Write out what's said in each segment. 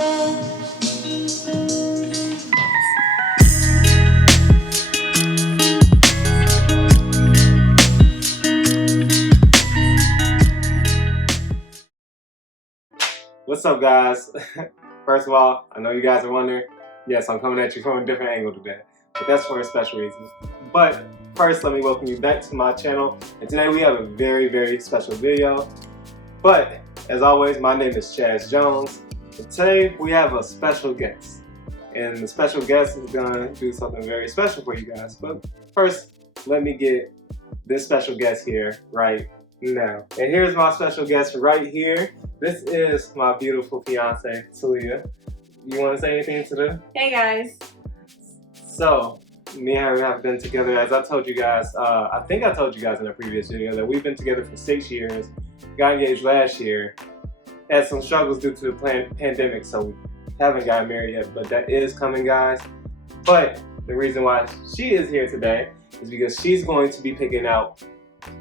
What's up, guys? First of all, I know you guys are wondering, yes, I'm coming at you from a different angle today, but that's for a special reason. But first, let me welcome you back to my channel, and today we have a very special video. But as always, my name is Chaz Jones, and today we have a special guest, and the special guest is gonna do something very special for you guys. But first, let me get this special guest here right now. And here's my special guest right here. This is my beautiful fiance, Talia. You want to say anything to them? Hey guys. So, me and her have been together, as I told you guys, I think I told you guys in a previous video that we've been together for 6 years, got engaged last year, had some struggles due to the pandemic, so we haven't gotten married yet, but that is coming, guys. But the reason why she is here today is because she's going to be picking out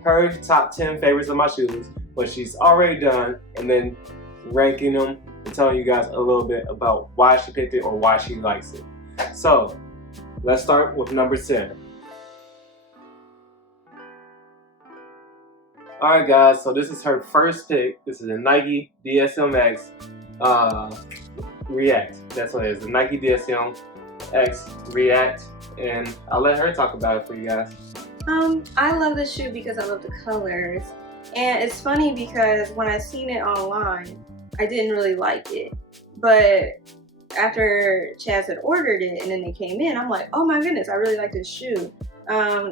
her top 10 favorites of my shoes, what she's already done, and then ranking them and telling you guys a little bit about why she picked it or why she likes it. So let's start with number 10. Alright guys, so this is her first pick. This is a Nike DSM X React. That's what it is, the Nike DSM X React, and I'll let her talk about it for you guys. I love this shoe because I love the colors, and it's funny because when I seen it online, I didn't really like it, but after Chaz had ordered it and then they came in, I'm like, oh my goodness, I really like this shoe.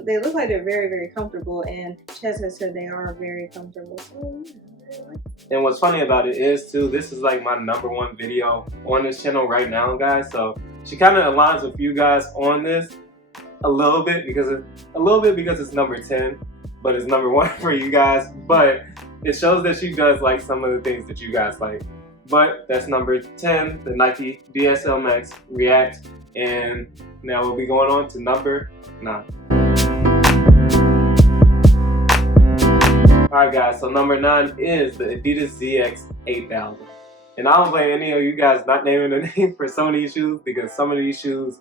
They look like they're very comfortable, and Chaz has said they are very comfortable, so yeah, I really like it. And what's funny about it is too, this is like my #1 video on this channel right now, guys, so she kind of aligns with you guys on this a little bit because it's number 10, but it's #1 for you guys. But it shows that she does like some of the things that you guys like. But that's number 10, the Nike DSM X React, and now we'll be going on to number 9. Alright guys, so number 9 is the Adidas ZX 8000. And I don't blame any of you guys not naming the name for some of these shoes, because some of these shoes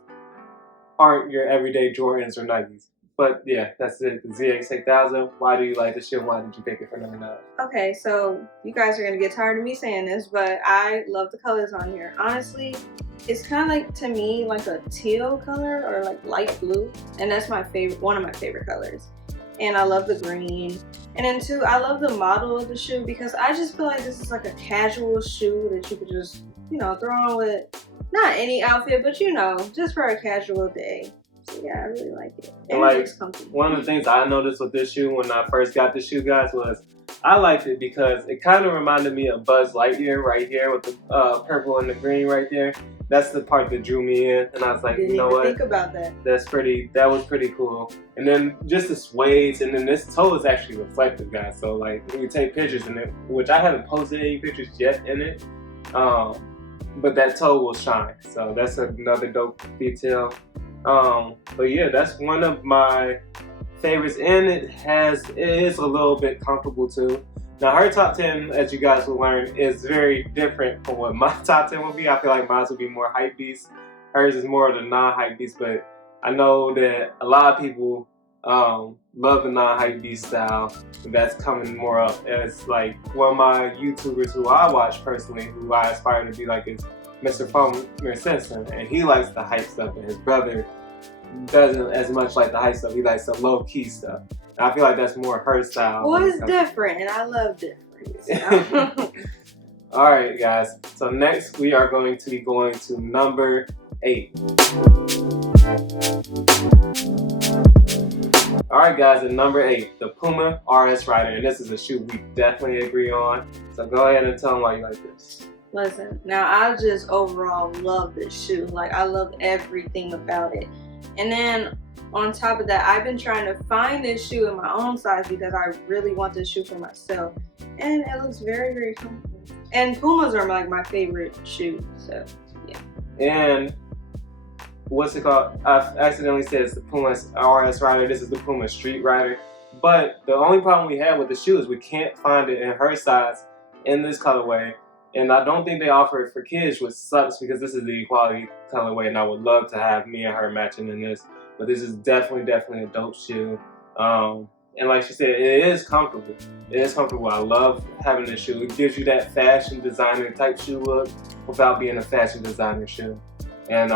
aren't your everyday Jordans or Nikes. But yeah, that's it, the ZX 8000. Why do you like this shoe? Why did you pick it for number 9? Okay, so you guys are gonna get tired of me saying this, but I love the colors on here. Honestly, it's kind of like, to me, like a teal color or like light blue, and that's my favorite, one of my favorite colors. And I love the green. And then too, I love the model of the shoe because I just feel like this is like a casual shoe that you could just, you know, throw on with not any outfit, but you know, just for a casual day. So yeah, I really like it. And like, it looks comfy. One of the things I noticed with this shoe when I first got this shoe, guys, was I liked it because it kind of reminded me of Buzz Lightyear right here with the purple and the green right there. That's the part that drew me in, and I was like, you know what? Think about that. That was pretty cool. And then just the suede, and then this toe is actually reflective, guys. So like when you take pictures in it, which I haven't posted any pictures yet in it, but that toe will shine. So that's another dope detail. But yeah, that's one of my favorites, and it is a little bit comfortable too. Now her top 10, as you guys will learn, is very different from what my top 10 will be. I feel like mine will be more hype beast. Hers is more of the non-hype beast, but I know that a lot of people love the non-hype beast style. That's coming more up as like one of my YouTubers who I watch personally, who I aspire to be like, is Mr. Palmer Simpson, and he likes the hype stuff, and his brother doesn't as much like the hype stuff. He likes the low-key stuff. And I feel like that's more her style. Well, it's different, and I love different. So. Alright guys, so next we are going to be going to number 8. Alright guys, at number 8, the Puma RS Rider, and this is a shoe we definitely agree on. So go ahead and tell them why you like this. Listen, now I just overall love this shoe. Like, I love everything about it. And then on top of that, I've been trying to find this shoe in my own size because I really want this shoe for myself. And it looks very comfortable. And Pumas are like my favorite shoe, so yeah. And what's it called? I accidentally said it's the Puma RS Rider. This is the Puma Street Rider. But the only problem we have with the shoe is we can't find it in her size in this colorway. And I don't think they offer it for kids, which sucks because this is the equality colorway, and I would love to have me and her matching in this. But this is definitely a dope shoe. And like she said, it is comfortable. It is comfortable. I love having this shoe. It gives you that fashion designer type shoe look without being a fashion designer shoe. And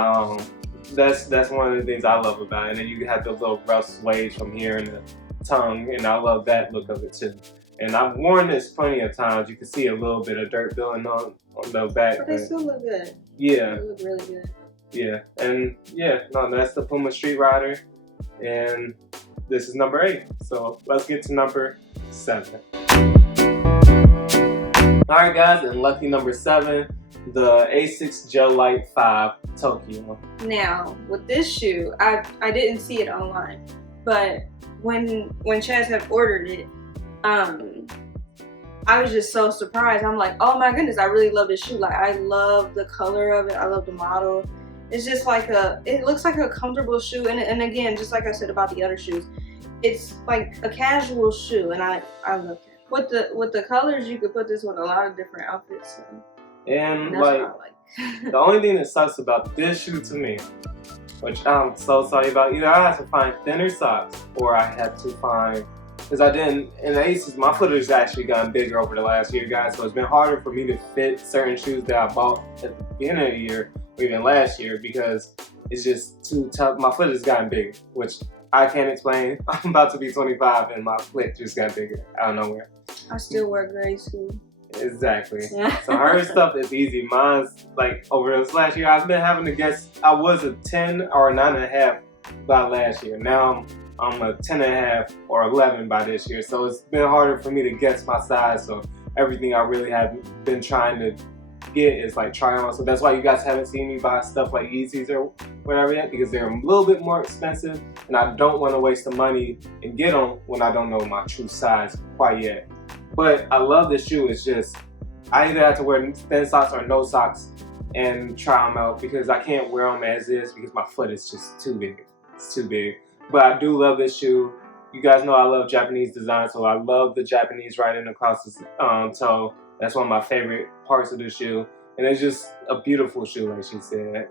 that's one of the things I love about it. And then you have those little rough suede from here in the tongue, and I love that look of it too. And I've worn this plenty of times. You can see a little bit of dirt building on the back. But they still look good. Yeah. They look really good. Yeah. And yeah, no, that's the Puma Street Rider. And this is number 8. So let's get to number 7. Alright guys, and lucky number 7, the A6 Gel Light 5 Tokyo. Now, with this shoe, I didn't see it online, but when Chaz had ordered it, I was just so surprised. I'm like, oh my goodness, I really love this shoe. Like, I love the color of it. I love the model. It's just like it looks like a comfortable shoe. And again, just like I said about the other shoes, it's like a casual shoe, and I love it. With the colors, you could put this with a lot of different outfits. So. And that's like, what I like. the only thing that sucks about this shoe to me, which I'm so sorry about, either I have to find thinner socks or I have to find, because I didn't, in the Aces, my foot has actually gotten bigger over the last year, guys, so it's been harder for me to fit certain shoes that I bought at the beginning of the year, or even last year, because it's just too tough. My foot has gotten bigger, which I can't explain. I'm about to be 25 and my foot just got bigger out of nowhere. I still wear gray shoes. Exactly. So her stuff is easy. Mine's like over this last year, I've been having to guess. I was a 10 or a 9.5 by last year. Now I'm a 10.5 or 11 by this year. So it's been harder for me to guess my size. So everything I really have been trying to get is like try on. So that's why you guys haven't seen me buy stuff like Yeezys or whatever yet, because they're a little bit more expensive, and I don't want to waste the money and get them when I don't know my true size quite yet. But I love this shoe. It's just, I either have to wear thin socks or no socks and try them out, because I can't wear them as is because my foot is just too big. It's too big. But I do love this shoe. You guys know I love Japanese design, so I love the Japanese writing across the toe. That's one of my favorite parts of the shoe. And it's just a beautiful shoe, like she said.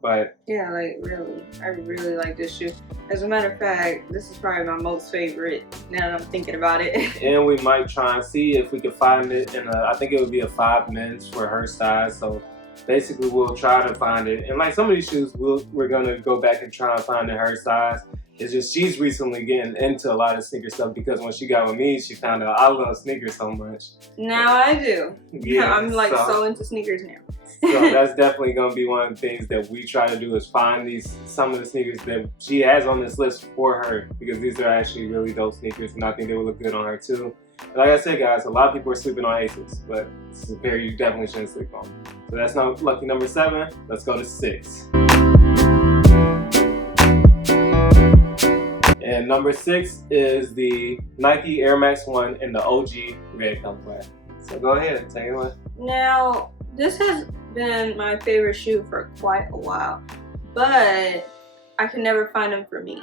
But yeah, like really, I really like this shoe. As a matter of fact, this is probably my most favorite now that I'm thinking about it. And we might try and see if we can find it in I think it would be a 5 men's for her size. So basically we'll try to find it. And like some of these shoes, we're gonna go back and try and find her size. It's just she's recently getting into a lot of sneaker stuff, because when she got with me, she found out I love sneakers so much. Now I do. Yeah, I'm like so into sneakers now. So that's definitely going to be one of the things that we try to do, is find some of the sneakers that she has on this list for her, because these are actually really dope sneakers, and I think they would look good on her too. And like I said, guys, a lot of people are sleeping on Asics, but this is a pair you definitely shouldn't sleep on. So that's not lucky number 7. Let's go to 6. And number 6 is the Nike Air Max 1 in the OG red colorway. So go ahead, take it away. Now, this has been my favorite shoe for quite a while, but I can never find them for me.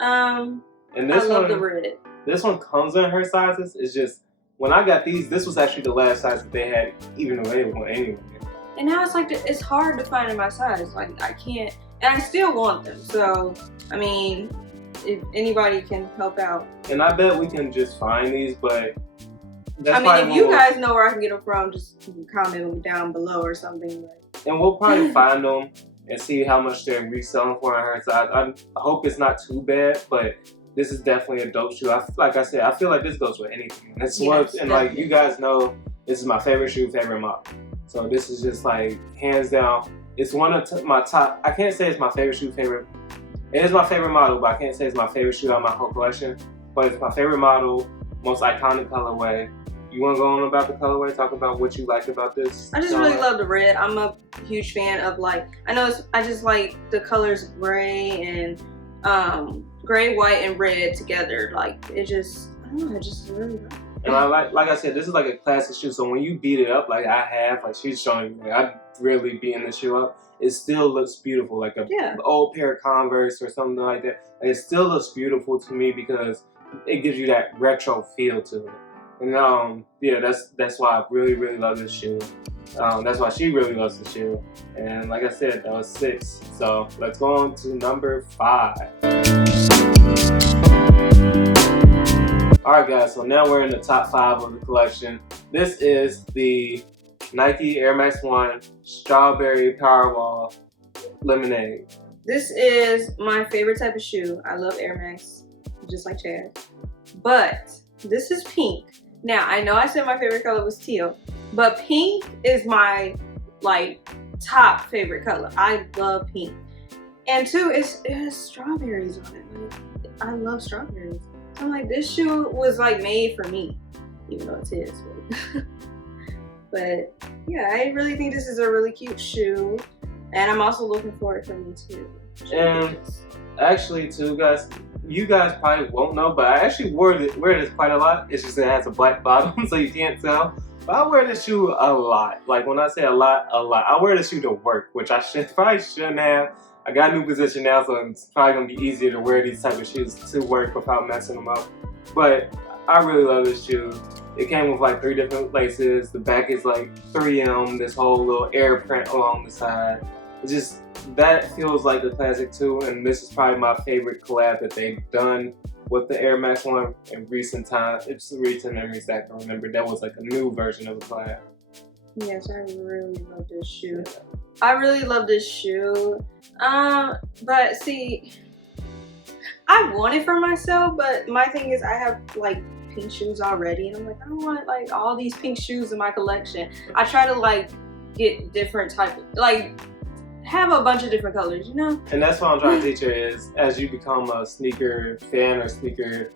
And this I love the red. This one comes in her sizes. It's just, when I got these, this was actually the last size that they had even available anyway. And now it's like, it's hard to find in my size. Like, I can't, and I still want them. So, I mean, if anybody can help out. And I bet we can just find these, but I mean, if you guys know where I can get them from, just comment them down below or something. And we'll probably find them and see how much they're reselling for on her size. I hope it's not too bad, but this is definitely a dope shoe. Like I said, I feel like this goes with anything. Like you guys know, this is my favorite shoe, favorite model. So this is just like hands down. It's one of my top. I can't say it's my favorite shoe, favorite. It is my favorite model, but I can't say it's my favorite shoe out of my whole collection. But it's my favorite model, most iconic colorway. You want to go on about the colorway? Talk about what you like about this? I just really love the red. I'm a huge fan of, like, I just like the colors gray and gray, white, and red together. Like, it just, I don't know, I just really like it. And I like I said, this is like a classic shoe. So when you beat it up, like I have, like she's showing me, like I really beating the shoe up, it still looks beautiful. Like an old pair of Converse or something like that. Like, it still looks beautiful to me because it gives you that retro feel to it. And yeah, that's why I really, really love this shoe. That's why she really loves the shoe. And like I said, that was 6. So let's go on to number 5. Alright guys, so now we're in the top 5 of the collection. This is the Nike Air Max 1 Strawberry Powerwall Lemonade. This is my favorite type of shoe. I love Air Max, just like Chad. But this is pink. Now, I know I said my favorite color was teal, but pink is my top favorite color. I love pink. And 2, it has strawberries on it. Like, I love strawberries. So I'm like, this shoe was made for me, even though it's his. But yeah, I really think this is a really cute shoe. And I'm also looking for it for me too. And actually too, guys, you guys probably won't know, but I actually wear this quite a lot. It's just it has a black bottom, so you can't tell. But I wear this shoe a lot. Like when I say a lot. I wear this shoe to work, which I probably shouldn't have. I got a new position now, so it's probably gonna be easier to wear these type of shoes to work without messing them up. But I really love this shoe. It came with 3 different laces. The back is 3M, this whole little air print along the side. It's just, that feels like a classic too, and this is probably my favorite collab that they've done with the Air Max 1 in recent times. It's recent memories that I can remember. That was a new version of a collab. Yes, I really love this shoe. I really love this shoe. But see, I want it for myself, but my thing is I have pink shoes already, and I'm like, I don't want all these pink shoes in my collection. I try to get different type of have a bunch of different colors, you know? And that's what I'm trying to teach her is, as you become a sneaker fan or sneaker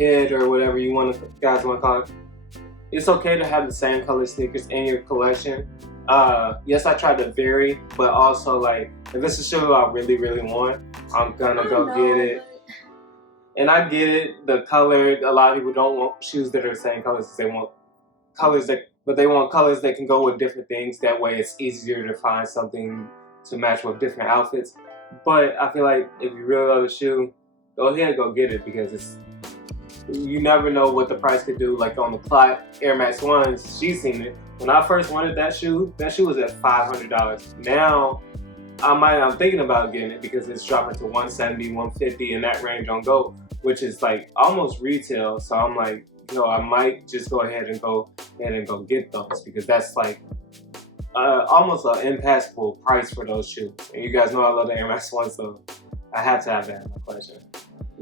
head or whatever you guys want to call it, it's okay to have the same color sneakers in your collection. Yes, I try to vary, but also if it's a shoe I really, really want, I'm gonna go get it. And I get it, the color, a lot of people don't want shoes that are the same colors. They want colors but they want colors that can go with different things. That way it's easier to find something to match with different outfits. But I feel like if you really love the shoe, go ahead and go get it, because you never know what the price could do. Like on the Clyde Air Max 1s, she's seen it. When I first wanted that shoe was at $500. Now, I'm thinking about getting it because it's dropping to $170, $150 in that range on Go, which is almost retail. So I'm like, I might just go ahead and go get those, because that's almost an impassable price for those shoes. And you guys know I love the Air Max 1, so I have to have that in my collection.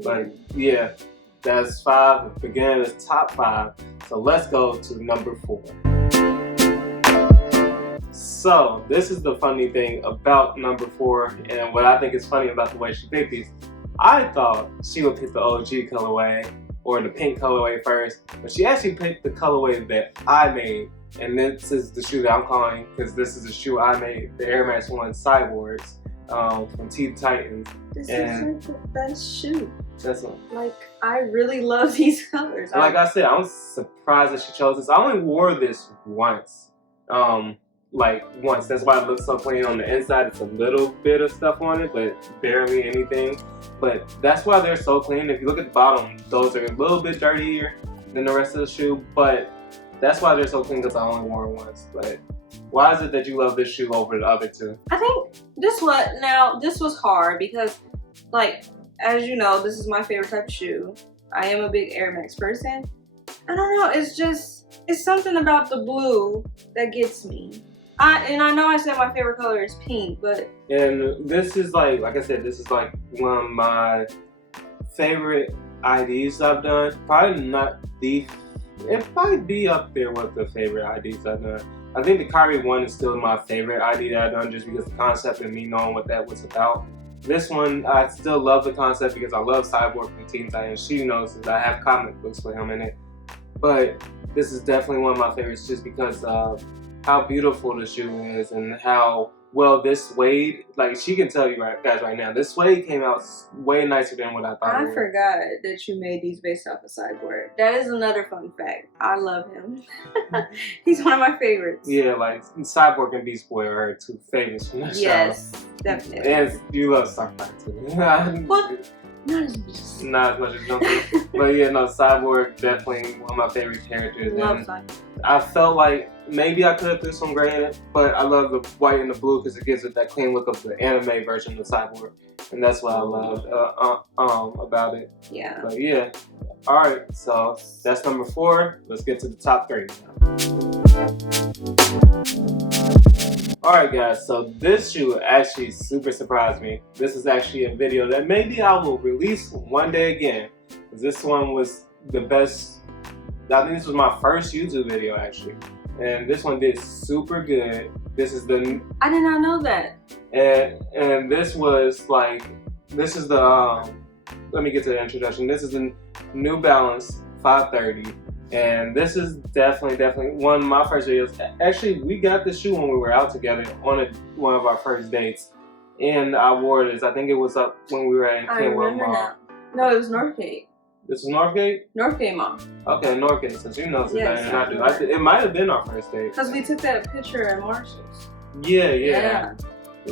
But yeah, that's 5. Again, it's top 5. So let's go to number 4. So this is the funny thing about number 4, and what I think is funny about the way she picked these. I thought she would pick the OG colorway or the pink colorway first, but she actually picked the colorway that I made. And this is the shoe that I'm calling, because this is the shoe I made, the Air Max 1 Cyborgs from Teen Titans. This is the best shoe. That's one. I really love these colors. Like I said, I'm surprised that she chose this. I only wore this once. Once. That's why it looks so clean on the inside. It's a little bit of stuff on it, but barely anything. But that's why they're so clean. If you look at the bottom, those are a little bit dirtier than the rest of the shoe, but that's why they're so clean, because I only wore it once. But why is it that you love this shoe over the other 2? I think this was hard because, as you know, this is my favorite type of shoe. I am a big Air Max person. I don't know, it's something about the blue that gets me. I know I said my favorite color is pink, but... And this is like I said, this is one of my favorite IDs I've done. Probably not the... It'd probably be up there with the favorite IDs I've done. I think the Kyrie 1 is still my favorite ID that I've done, just because the concept and me knowing what that was about. This one, I still love the concept because I love Cyborg from Teen Titans. She knows that I have comic books with him in it. But this is definitely one of my favorites, just because of how beautiful the shoe is and how well this suede, she can tell you guys right now, this suede came out way nicer than what I thought it would. I forgot that you made these based off of Cyborg. That is another fun fact. I love him. He's one of my favorites. Yeah, Cyborg and Beast Boy are her 2 favorites from the show. Yes, definitely. And you love Starfire too. Well, Not as much as Not as much as Junkie. But yeah, no, Cyborg definitely one of my favorite characters. love And Cyborg. I felt like maybe I could have threw some gray in it, but I love the white and the blue because it gives it that clean look of the anime version of Cyborg, and that's what I loved about it. Yeah. But yeah, all right. So that's number 4. Let's get to the top 3. All right, guys. So this shoe actually super surprised me. This is actually a video that maybe I will release one day again. This one was the best. I think this was my first YouTube video actually, and this one did super good. This is the. I did not know that. And this was like, this is the let me get to the introduction. This is the New Balance 530, and this is definitely one of my first videos. Actually, we got this shoe when we were out together on one of our first dates, and I wore this. I think it was up when we were in Kenwood Mall. Now. No, it was Northgate. This was Northgate? Northgate Mall. Okay, Northgate, since you know Yes, than I do. It might have been our first date. Because we took that picture at Marshall's. Yeah.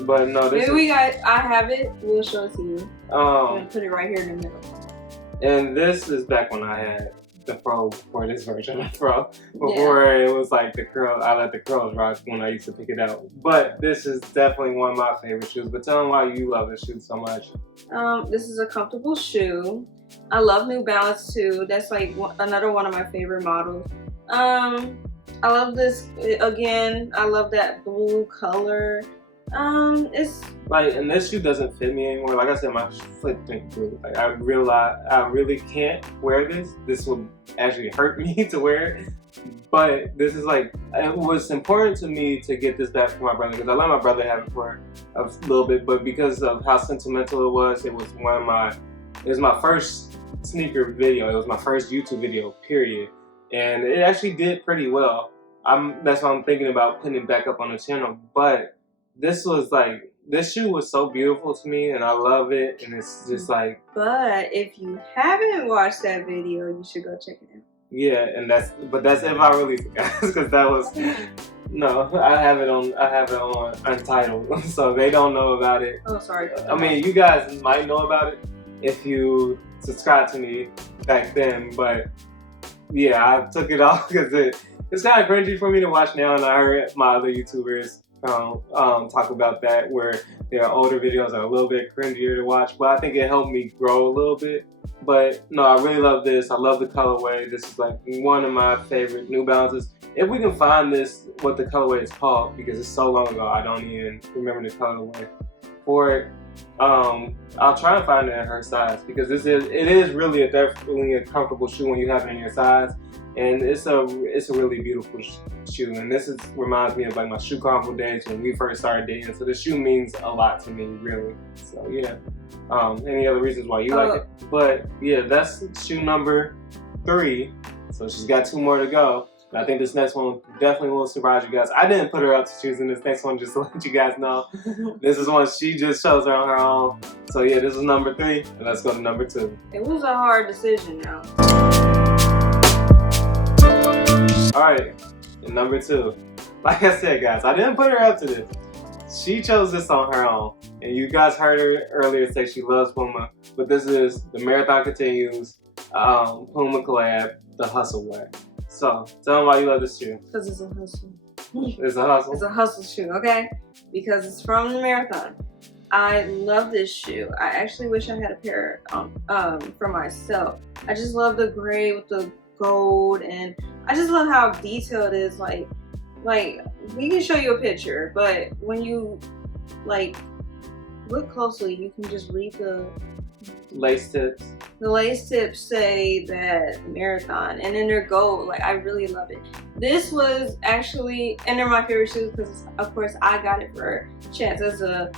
But no, this maybe I have it. We'll show it to you. I'm gonna put it right here in the middle. And this is back when I had the Pro before this version of Pro. Before it was like the curl, I let the curls rock when I used to pick it out. But this is definitely one of my favorite shoes. But tell them why you love this shoe so much. This is a comfortable shoe. I love New Balance too. That's like another one of my favorite models. I love this again. I love that blue color. It's like, and this shoe doesn't fit me anymore. Like I said, my foot think through. Like I realize I really can't wear this. This would actually hurt me to wear it. But this is like, it was important to me to get this back for my brother because I let my brother have it for a little bit. But because of how sentimental it was my first sneaker video. It was my first YouTube video, period. And it actually did pretty well. That's why I'm thinking about putting it back up on the channel. But this shoe was so beautiful to me, and I love it. And it's just like. But if you haven't watched that video, you should go check it out. Yeah, and that's if I release it, guys, because that was. No, I have it on Untitled, so they don't know about it. Oh, sorry. I mean, you guys might know about it if you subscribed to me back then, but yeah, I took it off because it's kind of cringy for me to watch now, and I heard my other YouTubers talk about that, where their older videos are a little bit cringier to watch, but I think it helped me grow a little bit. But no, I really love this. I love the colorway. This is like one of my favorite New Balances. If we can find this, what the colorway is called, because it's so long ago, I don't even remember the colorway for it. I'll try and find it in her size, because it is really definitely a comfortable shoe when you have it in your size, and it's a really beautiful shoe. And this reminds me of like my shoe carnival days when we first started dating. So the shoe means a lot to me, really. So yeah. Any other reasons why you like it? But yeah, that's shoe number 3. So she's got 2 more to go. And I think this next one definitely will surprise you guys. I didn't put her up to choosing this next one, just to let you guys know. This is one she just chose her on her own. So yeah, this is number 3, and let's go to number 2. It was a hard decision now. Alright, and number 2. Like I said, guys, I didn't put her up to this. She chose this on her own. And you guys heard her earlier say she loves Puma. But this is the Marathon Continues Puma collab, the Hustle Way. So, tell them why you love this shoe. Because it's a hustle. It's a hustle? It's a hustle shoe, okay? Because it's from the Marathon. I love this shoe. I actually wish I had a pair for myself. I just love the gray with the gold, and I just love how detailed it is. Like we can show you a picture, but when you look closely, you can just read the lace tips. The lace tips say that Marathon, and then they're gold. Like, I really love it. This was actually, and they're my favorite shoes because, of course, I got it for Chance as a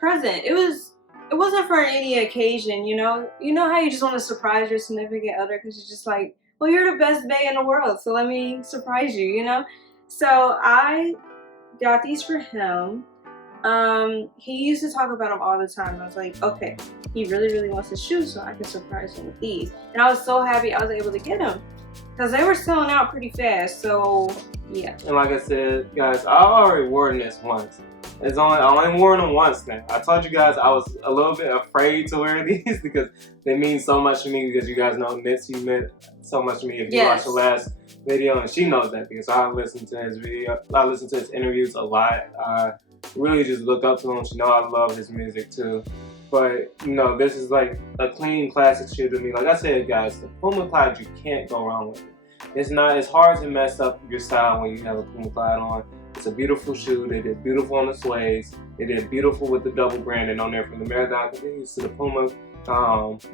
present. It wasn't for any occasion, you know. You know how you just want to surprise your significant other because you're just like, well, you're the best bae in the world, so let me surprise you, you know. So I got these for him. He used to talk about them all the time. I was like, okay, he really wants his shoes, so I can surprise him with these. And I was so happy I was able to get them because they were selling out pretty fast. So yeah. And like I said, guys, I already worn this once. I only worn them once now. I told you guys I was a little bit afraid to wear these because they mean so much to me, because you guys know Nipsey meant so much to me. If you watched the last video, and she knows that because I listen to his interviews a lot. I really just look up to him. She know I love his music too. But you know, this is like a clean classic shoe to me. Like I said, guys, the Puma Clyde, you can't go wrong with it. It's hard to mess up your style when you have a Puma Clyde on. It's a beautiful shoe. They did beautiful on the suedes. They did beautiful with the double branding on there, from the Marathon continues to the Puma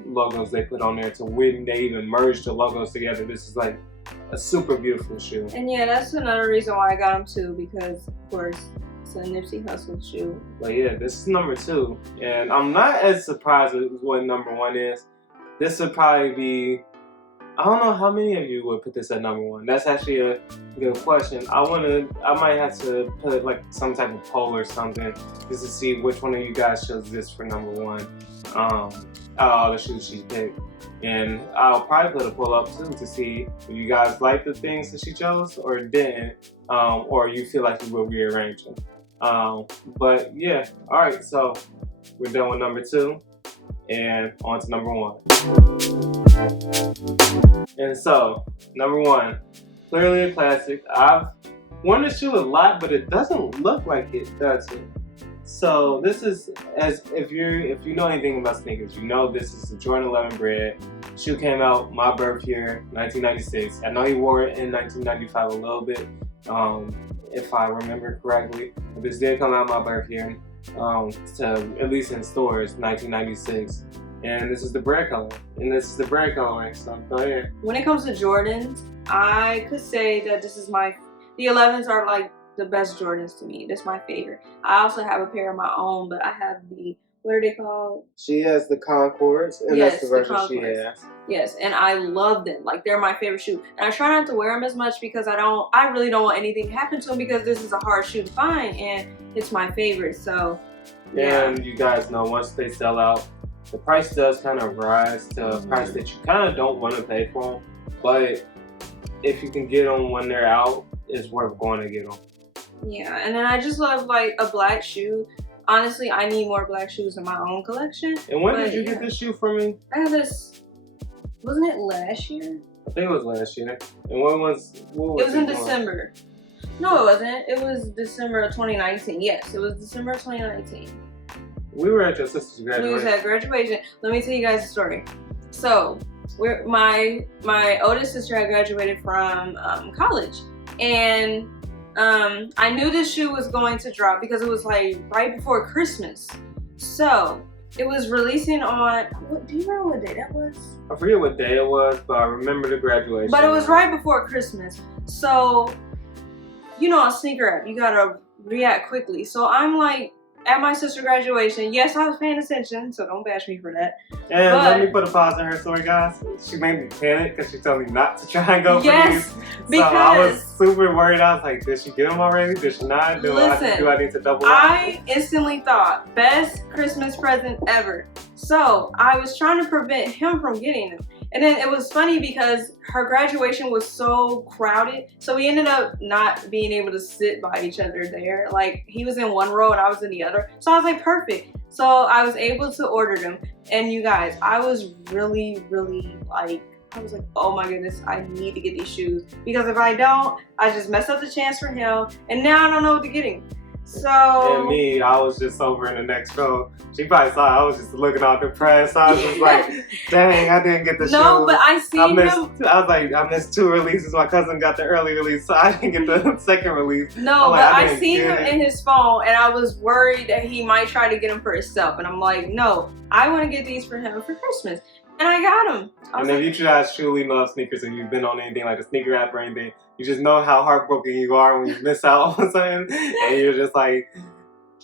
logos they put on there, to when they even merged the logos together. This is like a super beautiful shoe. And yeah, that's another reason why I got them too, because of course it's a Nipsey Hussle shoe. But yeah, this is number 2, and I'm not as surprised with what number 1 is. This would probably be, I don't know how many of you would put this at number 1. That's actually a good question. I might have to put like some type of poll or something just to see which one of you guys chose this for number 1. Out of all the shoes she picked. And I'll probably put a poll up too to see if you guys like the things that she chose or didn't, or you feel like you will rearrange them. But yeah, alright, so we're done with number 2 and on to number 1. And so, number 1, clearly a classic. I've worn this shoe a lot, but it doesn't look like it, does it? So this is, as if you know anything about sneakers, you know this is the Jordan 11 Bred. Shoe came out my birth year, 1996. I know he wore it in 1995 a little bit, if I remember correctly. But this did come out my birth year, to at least in stores, 1996. And this is the Bred color, and this is the Bred coloring. So go ahead. When it comes to Jordans, I could say that this is the 11s are like the best Jordans to me. That's my favorite. I also have a pair of my own, but I have the, what are they called? She has the Concords, and that's the version she has. Yes, and I love them. Like, they're my favorite shoe. And I try not to wear them as much because I really don't want anything to happen to them, because this is a hard shoe to find and it's my favorite. So yeah. And you guys know, once they sell out, the price does kind of rise to a price that you kind of don't want to pay for them. But if you can get them when they're out, it's worth going to get them. Yeah, and then I just love like a black shoe. Honestly, I need more black shoes in my own collection. And when did you get this shoe from me? I had this, wasn't it last year? I think it was last year. And what was it was in December. No, it wasn't. It was December of 2019. Yes, it was December of 2019. We were at your sister's graduation. We was at graduation. Let me tell you guys a story. So, my oldest sister had graduated from college, and I knew this shoe was going to drop because it was like right before Christmas. So it was releasing on, do you remember what day that was? I forget what day it was, but I remember the graduation. But it was right before Christmas. So, you know, on sneaker app, you gotta react quickly. So I'm like, at my sister's graduation, yes, I was paying attention, so don't bash me for that. And let me put a pause in her story, guys. She made me panic because she told me not to try and go for these. Because so I was super worried. I was like, did she get them already? Did she not? Do I need to double up? I instantly thought, best Christmas present ever. So I was trying to prevent him from getting them. And then it was funny because her graduation was so crowded, so we ended up not being able to sit by each other there. Like, he was in one row and I was in the other. So I was like, perfect. So I was able to order them. And you guys, I was really like, I was like, oh my goodness, I need to get these shoes. Because if I don't, I just mess up the chance for him. And now I don't know what to get him. So, and me, I was just over in the next row. She probably saw I was just looking all depressed. I was just like, dang, I didn't get the shoe. No, but I seen him. I was like, I missed 2 releases. My cousin got the early release, so I didn't get the second release. No, but I seen him in his phone, and I was worried that he might try to get them for himself. And I'm like, no, I want to get these for him for Christmas. And I got them. And if you guys truly love sneakers and you've been on anything like a sneaker app or anything, you just know how heartbroken you are when you miss out on something, and you're just like,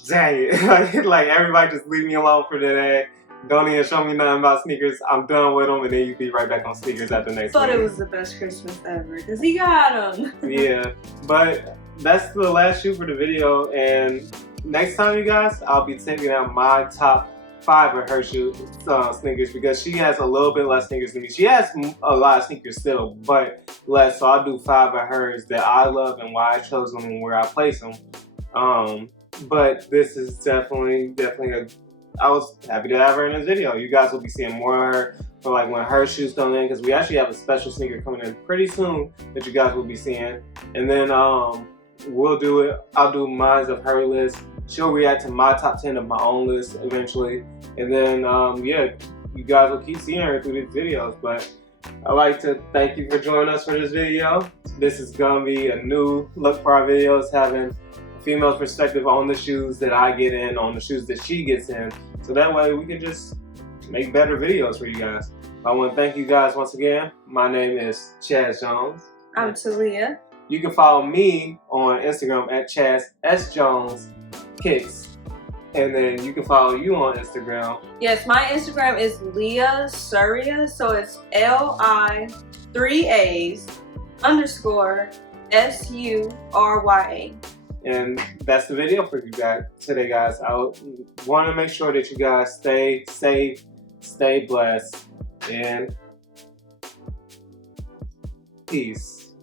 dang it. like everybody just leave me alone for today. Don't even show me nothing about sneakers. I'm done with them, and then you be right back on sneakers at the next But week. it was the best Christmas ever, because he got them. Yeah, but that's the last shoe for the video, and next time, you guys, I'll be taking out my top 5 of her sneakers because she has a little bit less sneakers than me. She has a lot of sneakers still, but less. So I'll do 5 of hers that I love and why I chose them and where I place them. But this is definitely I was happy to have her in this video. You guys will be seeing more of her for like when her shoes come in, because we actually have a special sneaker coming in pretty soon that you guys will be seeing. And then we'll do it. I'll do mine of her list. She'll react to my top 10 of my own list eventually. And then yeah, you guys will keep seeing her through these videos. But I'd like to thank you for joining us for this video. This is gonna be a new look for our videos, having a female's perspective on the shoes that I get in, on the shoes that she gets in. So that way we can just make better videos for you guys. I want to thank you guys once again. My name is Chaz Jones. I'm Talia. You can follow me on Instagram at Chaz S. Jones Kicks. And then you can follow you on Instagram. Yes, my Instagram is Leah Surya. So it's Li 3 A's _ SURYA. And that's the video for you guys today, guys. I want to make sure that you guys stay safe, stay blessed, and peace.